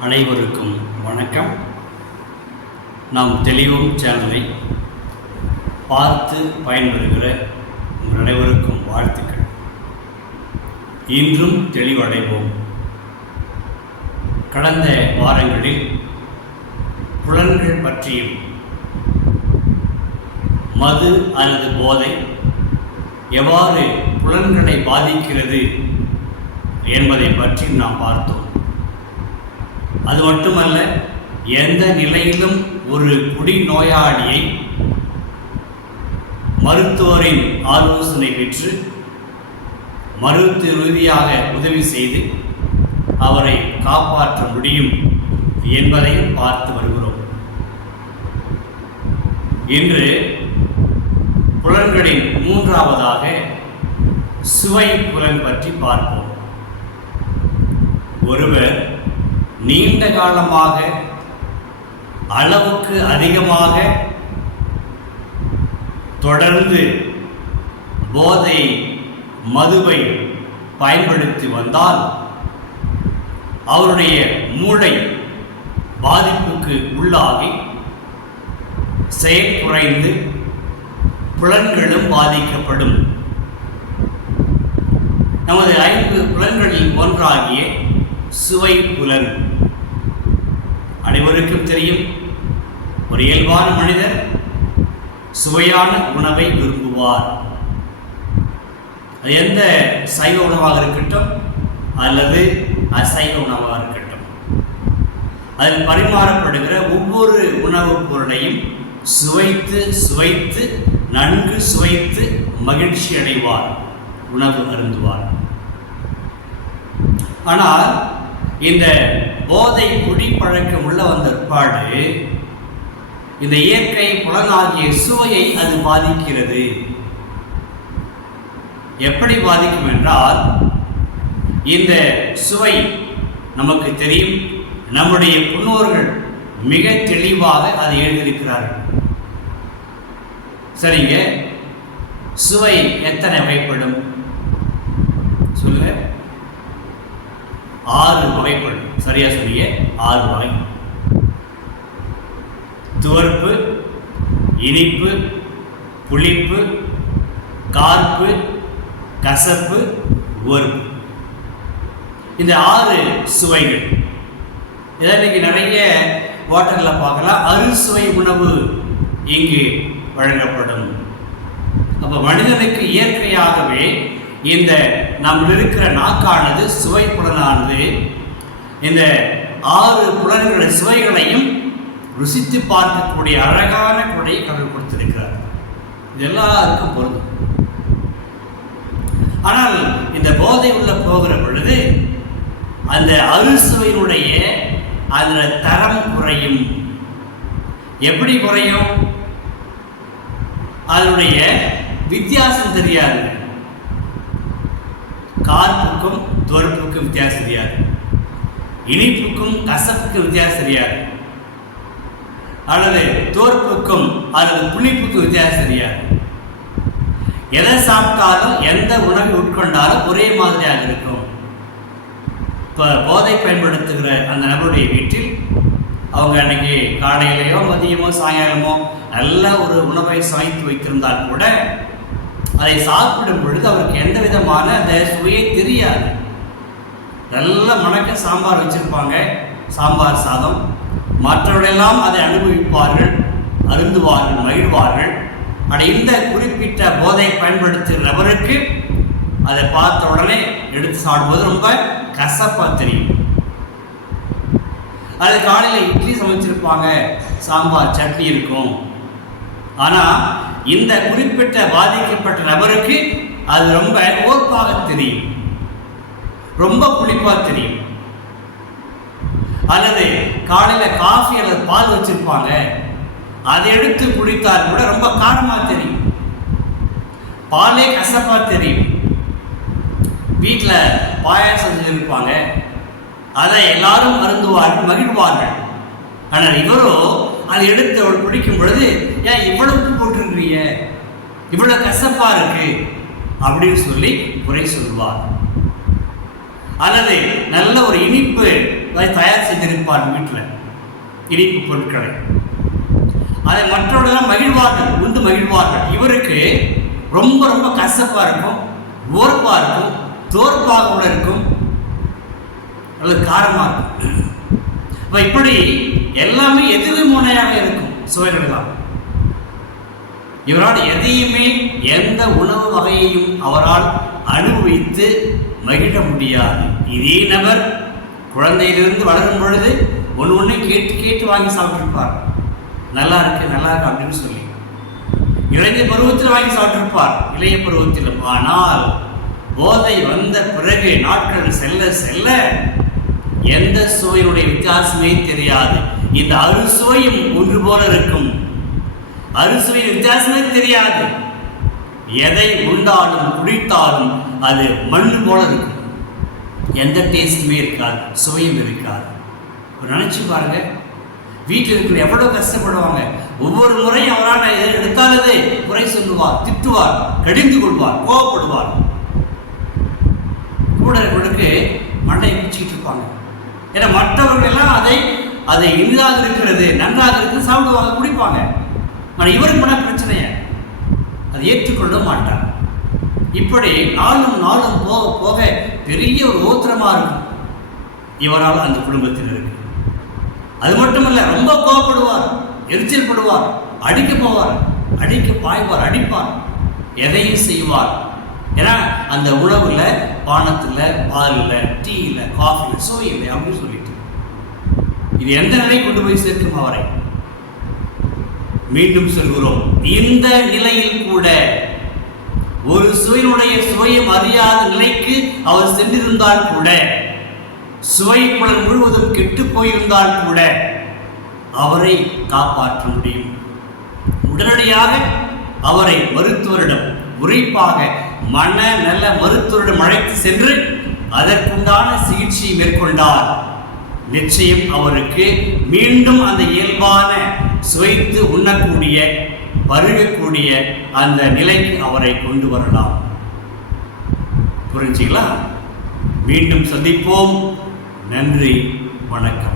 அனைவருக்கும் வணக்கம். நாம் தெளிவும் சேனலை பார்த்து பயன்பெறுகிற உங்கள் அனைவருக்கும் வாழ்த்துக்கள். இன்றும் தெளிவடைவோம். கடந்த வாரங்களில் புலன்கள் பற்றியும் மது அல்லது போதை எவ்வாறு புலன்களை பாதிக்கிறது என்பதை பற்றி நாம் பார்த்தோம். அது மட்டுமல்ல எந்த நிலையிலும் ஒரு குடி நோயாளியை மருத்துவரின் ஆலோசனை பெற்று மருத்துவ ரீதியாக உதவி செய்து அவரை காப்பாற்ற முடியும் என்பதையும் பார்த்து வருகிறோம். இன்று புலன்களின் மூன்றாவதாக சுவை புலன் பற்றி பார்ப்போம். ஒருவர் நீண்ட காலமாக அளவுக்கு அதிகமாக தொடர்ந்து போதை மதுவை பயன்படுத்தி வந்தால் அவருடைய மூளை பாதிப்புக்கு உள்ளாகி செயற்குறைந்து புலன்களும் பாதிக்கப்படும். நமது ஐந்து புலன்களில் ஒன்றாகிய சுவை புலன். அனைவருக்கும் தெரியும் ஒரு இயல்பான மனிதர் சுவையான உணவை விரும்புவார். அது எந்த சைவ உணவாக இருக்கட்டும் அல்லது அசைவ உணவாக இருக்கட்டும். அதில் பரிமாறப்படுகிற ஒவ்வொரு உணவுப் பொருளையும் சுவைத்து சுவைத்து நன்கு சுவைத்து மகிழ்ச்சி அடைவார் உணவு அருந்துவார். ஆனால் இந்த போதை குடிப்பழக்கம் உள்ள வந்த பாடு இந்த இயற்கை புலனாகிய சுவையை அது பாதிக்கிறது. எப்படி பாதிக்கும் என்றால் இந்த சுவை நமக்கு தெரியும். நம்முடைய முன்னோர்கள் மிக தெளிவாக அதை எழுதியிருக்கிறார்கள். சரிங்க. சுவை எத்தனை வகைப்படும்? ஆறு வகைப்படும் சரியா சொல்லிய ஆறு வகை. துவர்ப்பு இனிப்பு புளிப்பு கார்ப்பு கசப்பு உவர்ப்பு இந்த ஆறு சுவைகள். இதை இன்னைக்கு நிறைய ஹோட்டலில் பார்க்கலாம். அறுசுவை உணவு இங்கு வழங்கப்படும். அப்போ மனிதனுக்கு இயற்கையாகவே இந்த நம்மில் இருக்கிற நாக்கானது சுவை புலனானது இந்த ஆறு புலன்கள் சுவைகளையும் ருசித்து பார்க்கக்கூடிய அழகான குடையை கடவுள் கொடுத்திருக்கிறார். இது எல்லாருக்கும் பொருந்தும். ஆனால் இந்த போதை உள்ள போகிற பொழுது அந்த அறுசுவையினுடைய அதில் தரம் குறையும். எப்படி குறையும்? அதனுடைய வித்தியாசம் தெரியாது. கார்ப்புக்கும் துவர்ப்புக்கும் வித்தியாசம் தெரியாது. இனிப்புக்கும் கசப்புக்கும் வித்தியாசம் தெரியாது. அல்லது தோற்புக்கும் அல்லது புளிப்புக்கும் வித்தியாசம் தெரியாது. எதை சாப்பிட்டாலும் எந்த உணவை உட்கொண்டாலும் ஒரே மாதிரியாக இருக்கும். இப்போ போதை பயன்படுத்துகிற அந்த நபருடைய வீட்டில் அவங்க அன்னைக்கு காலையிலையோ மதியமோ சாயங்காலமோ நல்ல ஒரு உணவை சமைத்து வைத்திருந்தால் கூட அதை சாப்பிடும் பொழுது அவருக்கு எந்த விதமான அந்த சுவையை தெரியாது. நல்ல மணக்க சாம்பார் வச்சுருப்பாங்க. சாம்பார் சாதம். மற்றவர்களெல்லாம் அதை அனுபவிப்பார்கள் அருந்துவார்கள் மகிழ்வார்கள். ஆனால் இந்த குறிப்பிட்ட போதை பயன்படுத்துகிற நபருக்கு அதை பார்த்த உடனே எடுத்து சாப்பிடும்போது ரொம்ப கசப்பாக தெரியும். அது காலையில் இட்லி சமைச்சிருப்பாங்க. சாம்பார் சட்னி இருக்கும். ஆனால் இந்த குறிப்பிட்ட பாதிக்கப்பட்ட நபருக்கு அது ரொம்ப ஓர்ப்பாக தெரியும். ரொம்ப புளிப்பாக தெரியும். அல்லது காலையில் காஃபி அல்லது பால் வச்சிருப்பாங்க. அதை எடுத்து குடித்தால் கூட ரொம்ப காரமாக தெரியும். பாலே கசப்பாக தெரியும். வீட்டில் பாயாசம் செஞ்சுருப்பாங்க. அதை எல்லாரும் அருந்துவார்கள் மகிழ்வார்கள். ஆனால் இவரோ அதை எடுத்து அவள் குடிக்கும் பொழுது ஏன் இவ்வளவு உப்பு போட்டுருக்கிறீங்க இவ்வளவு கசப்பா இருக்கு? அப்படின்னு சொல்லி குறை சொல்வார் அல்லது நல்ல ஒரு இனிப்பு தயார் செய்திருப்பார் வீட்டில் இனிப்பு பொருட்களை. அதை மற்றவர்களெல்லாம் மகிழ்வார்கள் உண்டு மகிழ்வார்கள். இவருக்கு ரொம்ப ரொம்ப கசப்பாக இருக்கும் ஓர்ப்பாக இருக்கும் தோற்பாக கூட இருக்கும். அல்லது காரமாக இருக்கும். இப்படி எல்லாமே எதிர்மனையாக இருக்கும். சுவைகளெல்லாம் இவரால் எதையுமே எந்த உணவு வகையையும் அவரால் அனுபவித்து மகிழ முடியாது. இதே நபர் குழந்தையிலிருந்து வளரும் பொழுது ஒன்று ஒன்று கேட்டு கேட்டு வாங்கி சாப்பிட்டுருப்பார். நல்லா இருக்கு நல்லா இருக்கு அப்படின்னு சொல்லி. இளைஞர் பருவத்தில் வாங்கி சாப்பிட்டிருப்பார் இளைய பருவத்திலும். ஆனால் போதை வந்த பிறகு நாட்கள் செல்ல செல்ல எந்த சுவையினுடைய வித்தியாசமே தெரியாது. இந்த அறுசுவையும் ஒன்று போல இருக்கும். அறுசுவையின் வித்தியாசமே தெரியாது. எதை உண்டாலும் குடித்தாலும் அது மண் போல இருக்கும். எந்த டேஸ்ட்டுமே இருக்காது சுவையும் இருக்காது. ஒரு நினைச்சு பாருங்க. வீட்டில் இருக்கிற எவ்வளோ கஷ்டப்படுவாங்க. ஒவ்வொரு முறையும் அவரால் எதை எடுத்தாலதே குறை சொல்லுவார் திட்டுவார் கடிந்து கொள்வார் கோவப்படுவார் கூட இருக்கிறவர்களுக்கு மண்டையை பிடிச்சிட்டு இருப்பாங்க ஏன்னா மற்றவர்கள் எல்லாம் அதை அதை எளிதாக இருக்கிறது நன்றாக இருக்குது சாப்பிடுவாங்க குடிப்பாங்க. ஆனால் இவருக்கு மன பிரச்சனைய? அதை ஏற்றுக்கொள்ள மாட்டார். இப்படி நாளும் நாளும் போக போக பெரிய ஒரு ஓத்திரமாக இருக்கும். இவரால் அந்த குடும்பத்தினருக்கு அது மட்டுமல்ல ரொம்ப கோவப்படுவார் எரிச்சல் படுவார் அடிக்க போவார் அடிக்க பாய்வார் அடிப்பார். எதையும் செய்வார். ஏன்னா அந்த உணவுல பானத்தில் பாலில் டீ இல்லை சுவை இல்லை அப்படின்னு சொல்லி இது எந்த நிலை கொண்டு போய் சேர்க்கும் அவரை? மீண்டும் சொல்கிறோம். இந்த நிலையில் கூட ஒரு சுவையினுடைய சுவையும் அறியாத நிலைக்கு அவர் சென்றிருந்தால் கூட சுவை புலன் முழுவதும் கெட்டு போயிருந்தால் கூட அவரை காப்பாற்ற முடியும். உடனடியாக அவரை மருத்துவரிடம் குறிப்பாக மன நல்ல மருத்துவரிடம் அழைத்து சென்று அதற்குண்டான சிகிச்சையை மேற்கொண்டார். நிச்சயம் அவருக்கு மீண்டும் அந்த இயல்பான சுவைத்து உண்ணக்கூடிய பருகக்கூடிய அந்த நிலைக்கு அவரை கொண்டு வரலாம். புரிஞ்சுங்களா? மீண்டும் சந்திப்போம். நன்றி வணக்கம்.